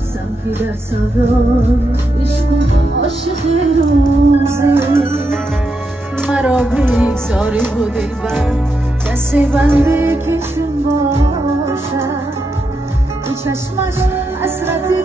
سمتی در سودای عشق و عاشق روزه مرا بگذاری و دلبر دست بنده کشون باشد این چشمش حسرت